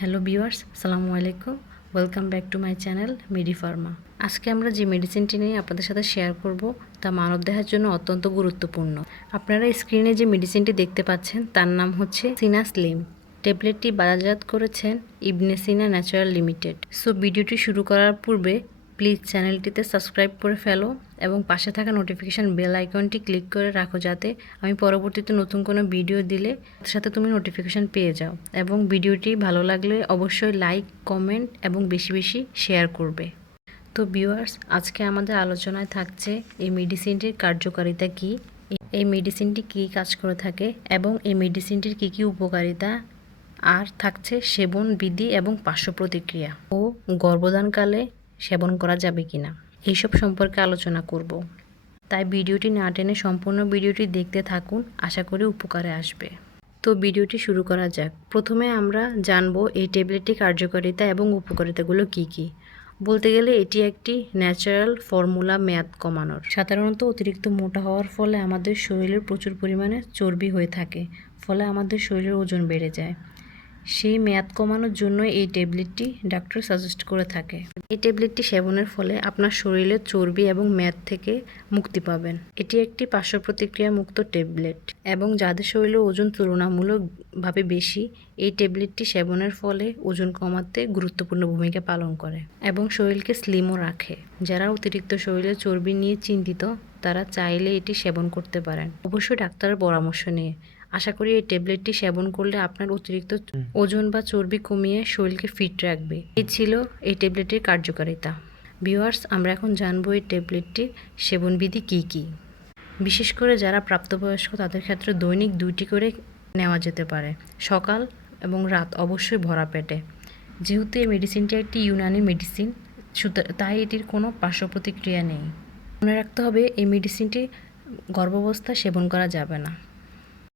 Hello viewers সালামু আলাইকুম। Welcome back to my channel Medi Pharma আজকে আমরা যে মেডিসিনটি নিয়ে আপনাদের সাথে শেয়ার করব, তা মানবদেহের জন্য অত্যন্ত গুরুত্বপূর্ণ। আপনারা স্ক্রিনে যে মেডিসিনটি দেখতে পাচ্ছেন, তার নাম হচ্ছে সিনাসলিম। ট্যাবলেটটি বাজারজাত করেছেন Ibn Sina natural limited. So ভিডিওটি শুরু করার পূর্বে প্লিজ চ্যানেলটিতে সাবস্ক্রাইব করে ফেলো এবং পাশে থাকা নোটিফিকেশান বেল আইকনটি ক্লিক করে রাখো যাতে আমি পরবর্তীতে নতুন কোনো ভিডিও দিলে সাথে তুমি নোটিফিকেশান পেয়ে যাও এবং ভিডিওটি ভালো লাগলে অবশ্যই লাইক, কমেন্ট এবং বেশি বেশি শেয়ার করবে। তো ভিউয়ার্স, আজকে আমাদের আলোচনায় থাকছে এই মেডিসিনটির কার্যকারিতা কী? এই মেডিসিনটি কী কাজ করে থাকে এবং এই মেডিসিনটির কী কী উপকারিতা আর থাকছে সেবন, বিধি এবং পার্শ্ব প্রতিক্রিয়া ও গর্ভধানকালে সেবন করা যাবে কিনা? এইসব সম্পর্কে আলোচনা করব। তাই ভিডিওটি না টেনে সম্পূর্ণ ভিডিওটি দেখতে থাকুন, আশা করি উপকারে আসবে। তো ভিডিওটি শুরু করা যাক। প্রথমে আমরা জানব এই ট্যাবলেটটি কার্যকারিতা এবং উপকারিতাগুলো কি কি। বলতে গেলে এটি একটি ন্যাচারাল ফর্মুলা মেয়াদ কমানোর। সাধারণত অতিরিক্ত মোটা হওয়ার ফলে আমাদের শরীরের প্রচুর পরিমাণে চর্বি হয়ে থাকে, ফলে আমাদের শরীরের ওজন বেড়ে যায়। সেই মেয়াদ কমানোর জন্য এই ট্যাবলেটটি ডাক্তার সাজেস্ট করে থাকে। এই ট্যাবলেটটি সেবনের ফলে আপনার শরীরের চর্বি এবং মেদ থেকে মুক্তি পাবেন। এটি একটি পার্শ্ব প্রতিক্রিয়া মুক্ত ট্যাবলেট এবং যাদের শরীরে ওজন তুলনামূলকভাবে বেশি, এই ট্যাবলেটটি সেবনের ফলে ওজন কমাতে গুরুত্বপূর্ণ ভূমিকা পালন করে এবং শরীরকে স্লিমও রাখে। যারা অতিরিক্ত শরীরে চর্বি নিয়ে চিন্তিত, তারা চাইলে এটি সেবন করতে পারেন। অবশ্যই ডাক্তারের পরামর্শ নিয়ে আশা করি এই ট্যাবলেটটি সেবন করলে আপনার অতিরিক্ত ওজন বা চর্বি কমিয়ে শরীরকে ফিট রাখবে। এই ছিল এই ট্যাবলেটের কার্যকারিতা। ভিউয়ার্স, আমরা এখন জানব এই ট্যাবলেটটির সেবনবিধি কী কী। বিশেষ করে যারা প্রাপ্তবয়স্ক, তাদের ক্ষেত্রে দৈনিক দুইটি করে নেওয়া যেতে পারে। সকাল এবং রাত অবশ্যই ভরা পেটে। যেহেতু এই মেডিসিনটি একটি ইউনানি মেডিসিন তাই এটির কোনো পার্শ্ব প্রতিক্রিয়া নেই। মনে রাখতে হবে, এই মেডিসিনটি গর্ভাবস্থা সেবন করা যাবে না।